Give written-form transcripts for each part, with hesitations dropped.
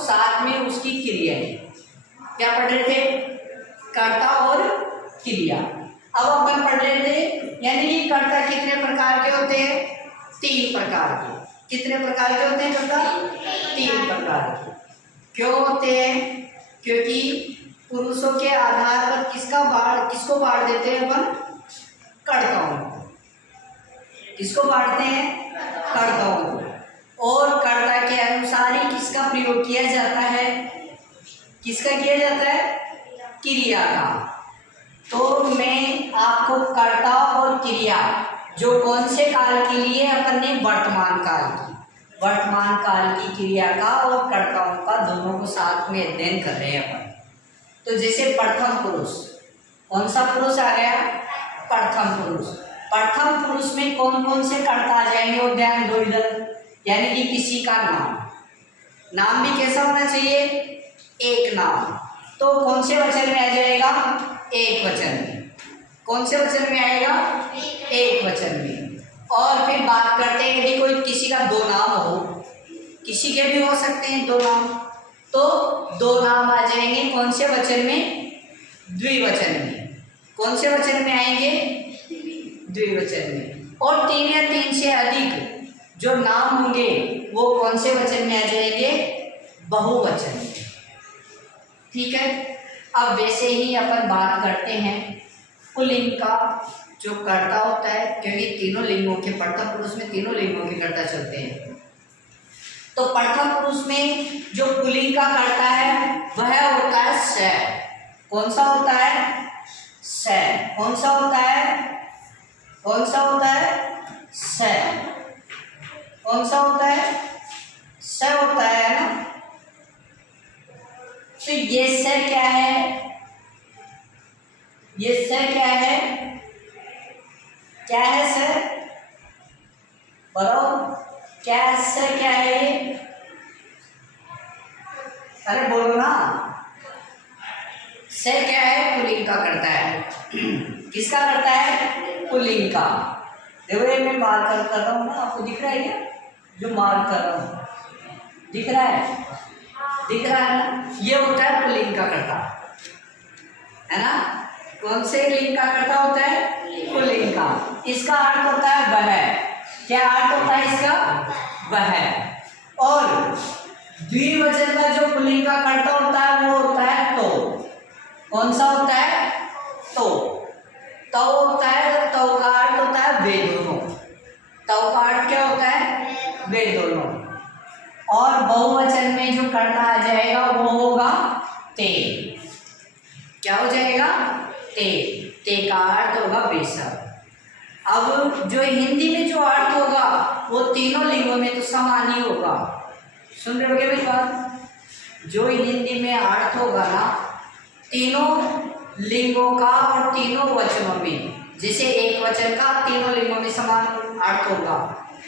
साथ में उसकी क्रियाएं। क्या पढ़ रहे थे? कर्ता और क्रिया। अब अपन पढ़ रहे थे यानी कि कर्ता कितने प्रकार के होते हैं? 3 प्रकार के। कितने प्रकार के होते हैं कर्ता? 3 प्रकार के। क्यों होते हैं? क्योंकि पुरुषों के आधार पर किसको बांट देते हैं अपन? कर्ताओं को। किसको बांटते हैं? कर्ताओं को। और कर्ता के अनुसार ही किसका प्रयोग किया जाता है? किसका किया जाता है? क्रिया का। तो मैं आपको कर्ता और क्रिया जो कौन से काल के लिए अपन ने वर्तमान काल की क्रिया का और कर्ताओं का दोनों को साथ में अध्ययन कर रहे हैं अपन। तो जैसे प्रथम पुरुष, कौन सा पुरुष आ गया? प्रथम पुरुष। प्रथम पुरुष में कौन कौन से कर्ता आ जाएंगे? वो ध्यान दो इधर। यानी कि किसी का नाम भी कैसा होना चाहिए? एक नाम। तो कौन से वचन में आ जाएगा? एक वचन में। कौन से वचन में आएगा? एक वचन में। और फिर बात करते हैं यदि कोई किसी का 2 नाम हो, किसी के भी हो सकते हैं 2 नाम, तो 2 नाम आ जाएंगे कौन से वचन में? द्विवचन में। कौन से वचन में आएंगे? द्विवचन में। और 3 या 3 से अधिक जो नाम होंगे वो कौन से वचन में आ जाएंगे? बहुवचन में। ठीक है। अब वैसे ही अपन बात करते हैं पुल्लिंग का जो कर्ता होता है, क्योंकि तीनों लिंगों के, प्रथम पुरुष में तीनों लिंगों के कर्ता चलते हैं। तो प्रथम पुरुष में जो पुल्लिंग का कर्ता है वह होता है स। कौन सा होता है? स। कौन सा होता है? कौन सा होता है? स। कौन सा होता है? स होता है ना। तो ये स क्या है? ये स क्या है? क्या है स? बताओ क्या स क्या है ये? अरे बोलो ना। स क्या है? पुल्लिंग का करता है। किसका करता है? पुल्लिंग का। देखो ये मैं मार्क कर रहा हूँ ना, आपको दिख रहा है क्या? जो मार्क कर रहा हूँ दिख रहा है? दिख रहा है ना? ये होता है पुल्लिंग का कर्ता, है ना। कौन से लिंग का कर्ता होता है? पुल्लिंग का। इसका अर्थ होता है वह। क्या अर्थ होता है इसका? वह। और द्विवचन का जो पुल्लिंग का कर्ता होता है वो होता है तो। कौन सा होता है? तो। तो होता है, तो का अर्थ होता है वे दोनों। तो का अर्थ क्या होता है? वे दोनों। और बहुवचन में जो कर्ता आ जाएगा वो होगा ते। क्या हो जाएगा? ते। ते का अर्थ होगा वे सब। अब जो हिंदी में जो अर्थ होगा वो तीनों लिंगों में तो समान ही होगा। सुन रहे हो क्या मेरी बात? जो हिंदी में अर्थ होगा ना तीनों लिंगों का और तीनों वचनों में, जैसे एक वचन का तीनों लिंगों में समान अर्थ होगा,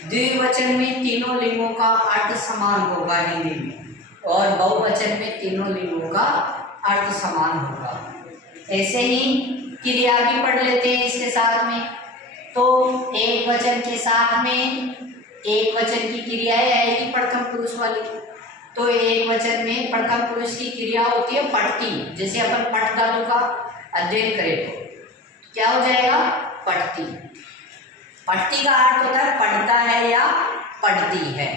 द्विवचन में तीनों लिंगों का अर्थ समान होगा हिंदी में, और बहुवचन में तीनों लिंगों का अर्थ समान होगा। ऐसे ही क्रिया भी पढ़ लेते हैं इसके साथ में। तो एक वचन के साथ में एक वचन की क्रियाएं आएगी प्रथम पुरुष वाली। तो एक वचन में प्रथम पुरुष की क्रिया होती है पढ़ती। जैसे अपन पठ धातु का अध्ययन करें तो क्या हो जाएगा? पढ़ती। पढ़ती का अर्थ होता है पढ़ता है या पढ़ती है।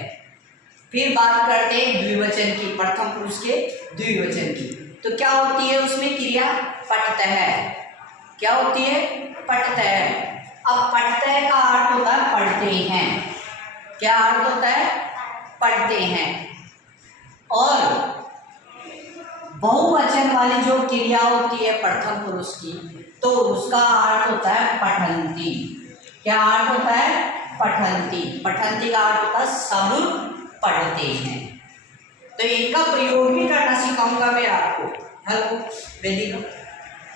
फिर बात करते हैं द्विवचन की, प्रथम पुरुष के द्विवचन की। तो क्या होती है उसमें क्रिया? पठता है। क्या होती है? पठता है। अब पठता है का अर्थ होता है पढ़ते हैं। क्या अर्थ होता है? पढ़ते हैं। और बहुवचन वाली जो क्रिया होती है प्रथम पुरुष की तो उसका अर्थ होता है पठन्ति। क्या अर्थ होता है? पठन्ति। पठन्ति का अर्थ होता है सब पढ़ते हैं। तो इनका प्रयोग भी करना सिखाऊंगा मैं आपको। हेलो वेदिका,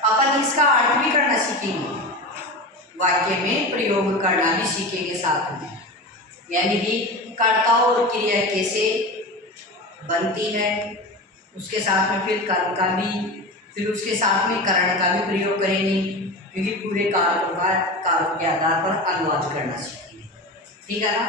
अपन इसका अर्थ भी करना सीखेंगे, वाक्य में प्रयोग करना भी सीखेंगे साथ में। यानी कि कर्ता और क्रिया कैसे बनती है, उसके साथ में फिर कर्म का भी, फिर उसके साथ में करण का भी प्रयोग करेंगे, क्योंकि पूरे कारकों के आधार पर अनुवाद करना सीखेंगे। ठीक है ना।